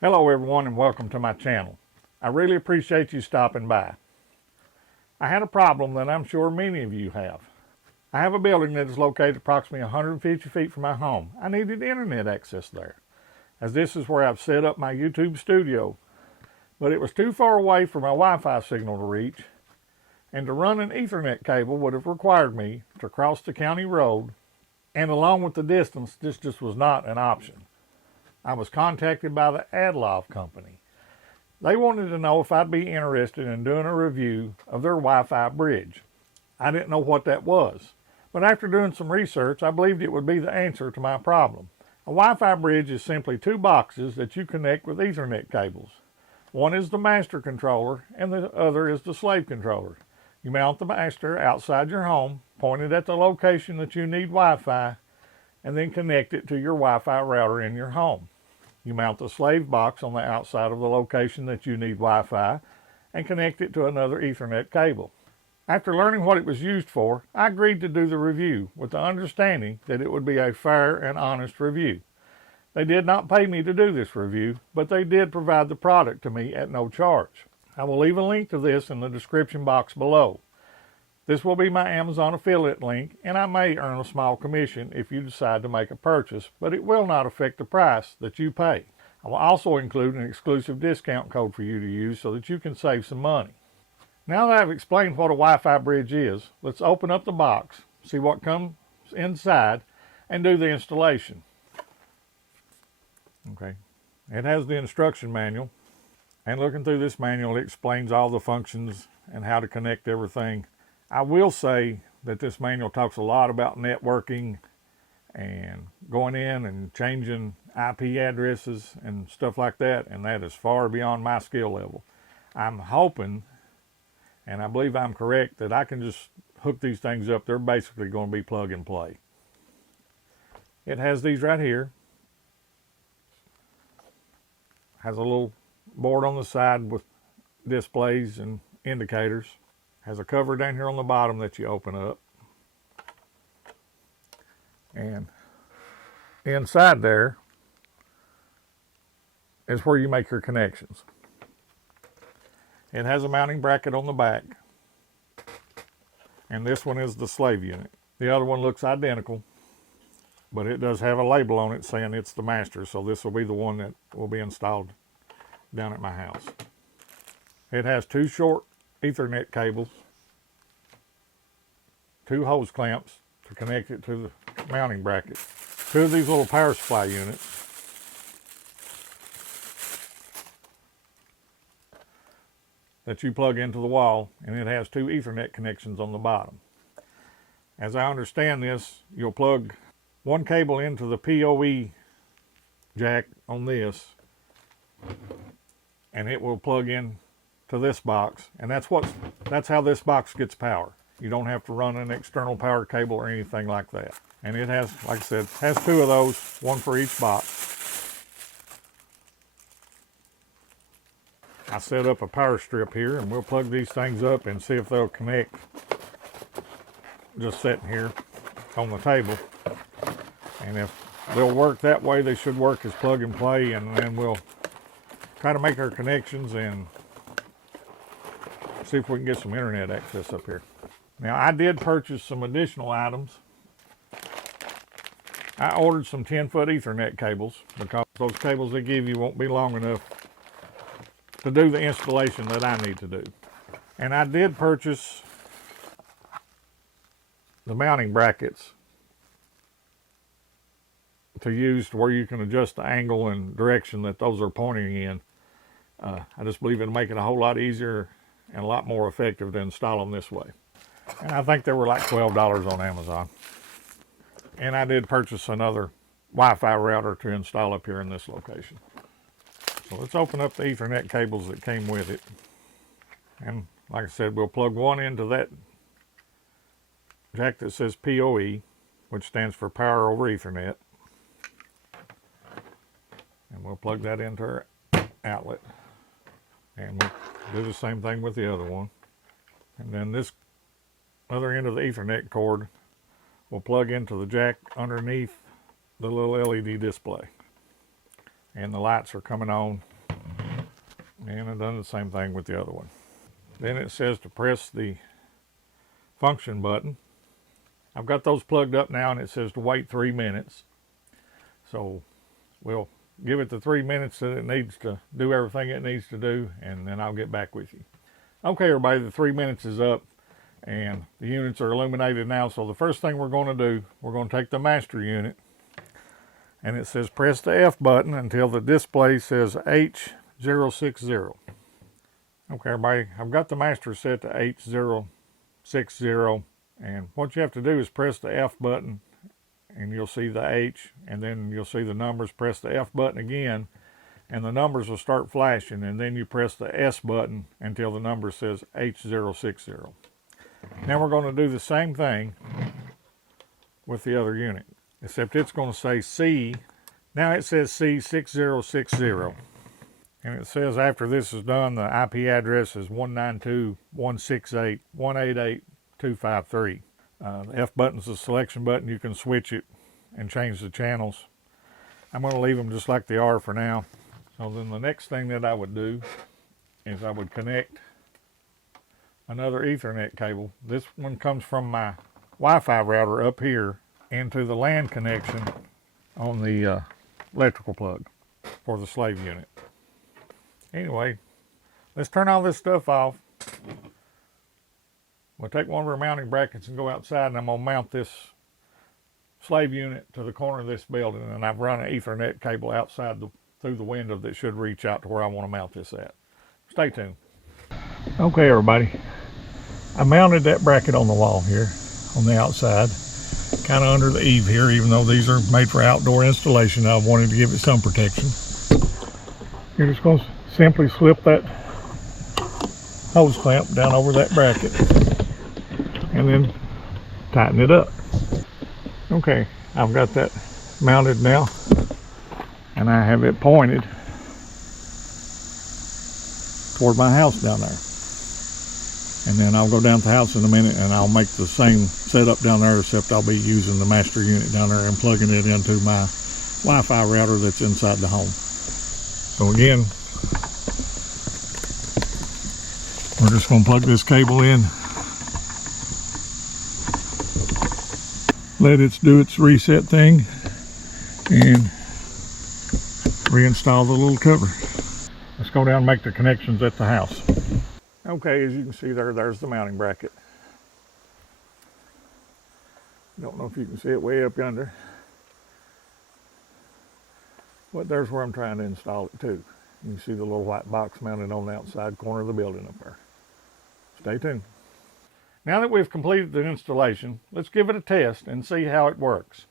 Hello everyone and welcome to my channel. I really appreciate you stopping by. I had a problem that I'm sure many of you have. I have a building that is located approximately 150 feet from my home. I needed internet access there, as this is where I've set up my YouTube studio. But it was too far away for my Wi-Fi signal to reach, and to run an Ethernet cable would have required me to cross the county road, and along with the distance, this just was not an option. I was contacted by the AdLov company. They wanted to know if I'd be interested in doing a review of their Wi-Fi bridge. I didn't know what that was, but after doing some research, I believed it would be the answer to my problem. A Wi-Fi bridge is simply two boxes that you connect with Ethernet cables. One is the master controller and the other is the slave controller. You mount the master outside your home, pointed at the location that you need Wi-Fi, and then connect it to your Wi-Fi router in your home. You mount the slave box on the outside of the location that you need Wi-Fi and connect it to another Ethernet cable. After learning what it was used for, I agreed to do the review with the understanding that it would be a fair and honest review. They did not pay me to do this review, but they did provide the product to me at no charge. I will leave a link to this in the description box below. This will be my Amazon affiliate link, and I may earn a small commission if you decide to make a purchase, but it will not affect the price that you pay. I will also include an exclusive discount code for you to use so that you can save some money. Now that I've explained what a Wi-Fi bridge is, let's open up the box, see what comes inside, and do the installation. Okay, it has the instruction manual, and looking through this manual, it explains all the functions and how to connect everything. I will say that this manual talks a lot about networking and going in and changing IP addresses and stuff like that, and that is far beyond my skill level. I'm hoping, and I believe I'm correct, that I can just hook these things up. They're basically going to be plug and play. It has these right here. Has a little board on the side with displays and indicators. Has a cover down here on the bottom that you open up. And inside there is where you make your connections. It has a mounting bracket on the back. And this one is the slave unit. The other one looks identical, but it does have a label on it saying it's the master, so this will be the one that will be installed down at my house. It has two short Ethernet cables, two hose clamps to connect it to the mounting bracket, two of these little power supply units, that you plug into the wall, and it has two Ethernet connections on the bottom. As I understand this, you'll plug one cable into the PoE jack on this, and it will plug in to this box, and that's how this box gets power. You don't have to run an external power cable or anything like that. And it has, like I said, has two of those, one for each box. I set up a power strip here, and we'll plug these things up and see if they'll connect just sitting here on the table. And if they'll work that way, they should work as plug and play, and then we'll try to make our connections and see if we can get some internet access up here. Now, I did purchase some additional items. I ordered some 10-foot Ethernet cables because those cables they give you won't be long enough to do the installation that I need to do. And I did purchase the mounting brackets to use to where you can adjust the angle and direction that those are pointing in. I just believe it'll make it a whole lot easier and a lot more effective to install them this way. And I think they were like $12 on Amazon. And I did purchase another Wi-Fi router to install up here in this location. So let's open up the Ethernet cables that came with it. And like I said, we'll plug one into that jack that says PoE, which stands for Power over Ethernet. And we'll plug that into our outlet. And we'll do the same thing with the other one. And then this other end of the Ethernet cord will plug into the jack underneath the little LED display. and the lights are coming on. And I've done the same thing with the other one. Then it says to press the function button. I've got those plugged up now, and it says to wait 3 minutes. So we'll give it the 3 minutes that it needs to do everything it needs to do, and then I'll get back with you. Okay, everybody, the 3 minutes is up, and the units are illuminated now. So the first thing we're going to do, we're going to take the master unit, and it says press the F button until the display says H060. Okay, everybody, I've got the master set to H060, and what you have to do is press the F button, and you'll see the H, and then you'll see the numbers. Press the F button again, and the numbers will start flashing, and then you press the S button until the number says H060. Now we're going to do the same thing with the other unit, except it's going to say C. Now it says C6060. And it says after this is done, the IP address is 192.168.188.253. The F button is the selection button. You can switch it and change the channels. I'm going to leave them just like they are for now. So then the next thing that I would do is I would connect another Ethernet cable. This one comes from my Wi-Fi router up here into the LAN connection on the electrical plug for the slave unit. Anyway, let's turn all this stuff off. We'll take one of our mounting brackets and go outside, and I'm going to mount this slave unit to the corner of this building, and I've run an Ethernet cable outside through the window that should reach out to where I want to mount this at. Stay tuned. Okay, everybody. I mounted that bracket on the wall here on the outside, kind of under the eave here, even though these are made for outdoor installation. I wanted to give it some protection. You're just going to simply slip that hose clamp down over that bracket and then tighten it up. Okay, I've got that mounted now, and I have it pointed toward my house down there. And then I'll go down to the house in a minute, and I'll make the same setup down there, except I'll be using the master unit down there and plugging it into my Wi-Fi router that's inside the home. So again, we're just going to plug this cable in, let it do its reset thing, and reinstall the little cover. Let's go down and make the connections at the house. Okay, as you can see there's the mounting bracket. Don't know if you can see it way up yonder, but there's where I'm trying to install it too. You can see the little white box mounted on the outside corner of the building up there. Stay tuned. Now that we've completed the installation, let's give it a test and see how it works.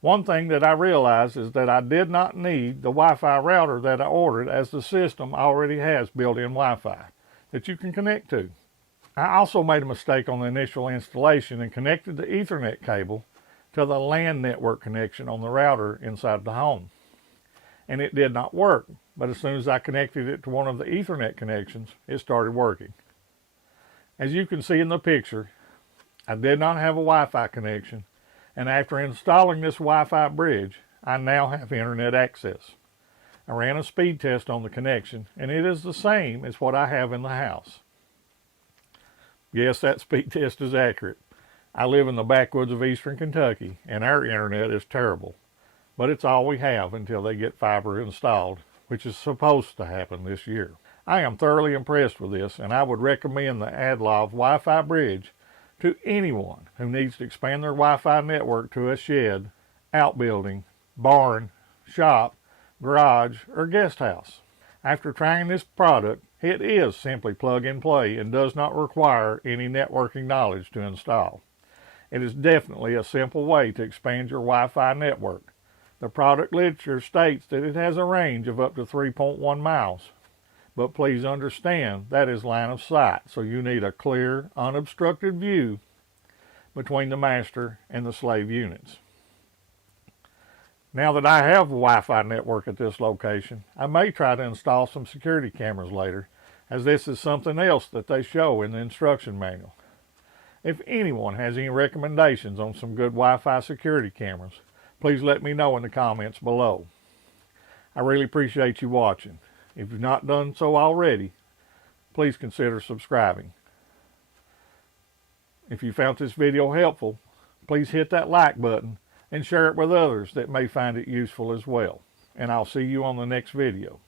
One thing that I realized is that I did not need the Wi-Fi router that I ordered, as the system already has built-in Wi-Fi that you can connect to. I also made a mistake on the initial installation and connected the Ethernet cable to the LAN network connection on the router inside the home. And it did not work, but as soon as I connected it to one of the Ethernet connections, it started working. As you can see in the picture, I did not have a Wi-Fi connection, and after installing this Wi-Fi bridge, I now have internet access. I ran a speed test on the connection, and it is the same as what I have in the house. Yes, that speed test is accurate. I live in the backwoods of eastern Kentucky, and our internet is terrible. But it's all we have until they get fiber installed, which is supposed to happen this year. I am thoroughly impressed with this, and I would recommend the AdLov Wi-Fi Bridge to anyone who needs to expand their Wi-Fi network to a shed, outbuilding, barn, shop, garage, or guest house. After trying this product, it is simply plug and play and does not require any networking knowledge to install. It is definitely a simple way to expand your Wi-Fi network. The product literature states that it has a range of up to 3.1 miles. But please understand that is line of sight, so you need a clear, unobstructed view between the master and the slave units. Now that I have a Wi-Fi network at this location, I may try to install some security cameras later, as this is something else that they show in the instruction manual. If anyone has any recommendations on some good Wi-Fi security cameras, please let me know in the comments below. I really appreciate you watching. If you've not done so already, please consider subscribing. If you found this video helpful, please hit that like button and share it with others that may find it useful as well. And I'll see you on the next video.